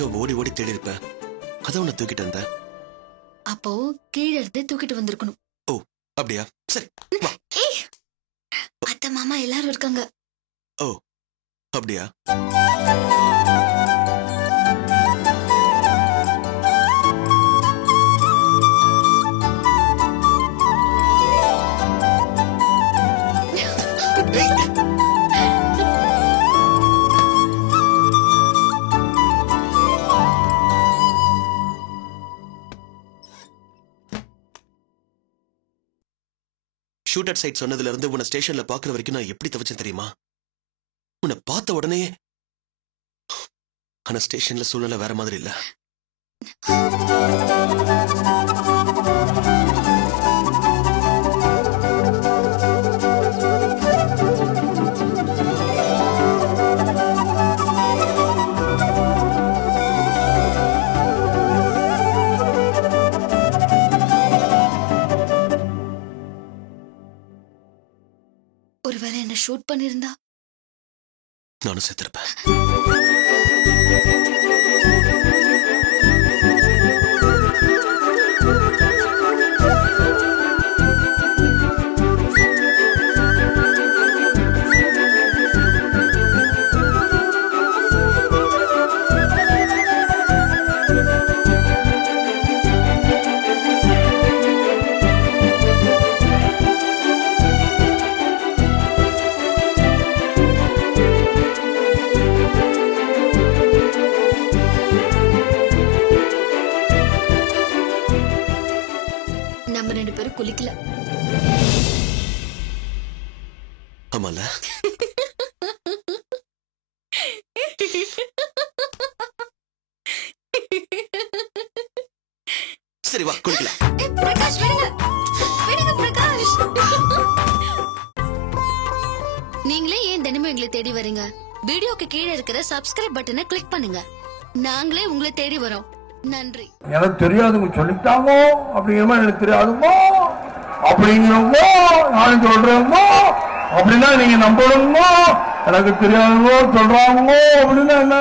எனக்காக ஓடி ஓடி தேடி இருப்பேன். அத உன்னை தூக்கிட்டு வந்த. அப்போ கீழே எடுத்து தூக்கிட்டு வந்திருக்கணும். ஓ அப்படியா? சரி வா. அத்தை மாமா எல்லாரும் இருக்காங்க. ஓ அப்படியா? ஷூட் அட் சைட் சொன்னதுல இருந்து உன்னை ஸ்டேஷன்ல பாக்குற வரைக்கும் நான் எப்படி தவிச்சேன் தெரியுமா? உன்னை பார்த்த உடனே. ஆனா ஸ்டேஷன்ல சூழ்நிலை வேற மாதிரி இல்ல. ஒருவேளை என்ன ஷூட் பண்ணிருந்தா நானும் செத்துருப்பேன். நம்ம 2 பேரும் குளிக்கல. ஆமால. சரி வா குளிக்கலாம். பிரகாஷ் விடுங்க. விடுங்க பிரகாஷ். நீங்களே ஏன் தினமும் எங்களை தேடி வரீங்க? வீடியோக்கு கீழே இருக்கிற சப்ஸ்கிரைப் பட்டனை கிளிக் பண்ணுங்க. நாங்களே உங்களை தேடி வரோம். நன்றி. எனக்கு தெரியாதுங்க சொல்லிட்டாங்க அப்படிங்கிற மாதிரி எனக்கு தெரியாதுங்க அப்படிங்கிறவங்க நான் சொல்றேங்க அப்படின்னா நீங்க நம்பணுங்க. எனக்கு தெரியாதுங்க சொல்றாங்க அப்படின்னா என்ன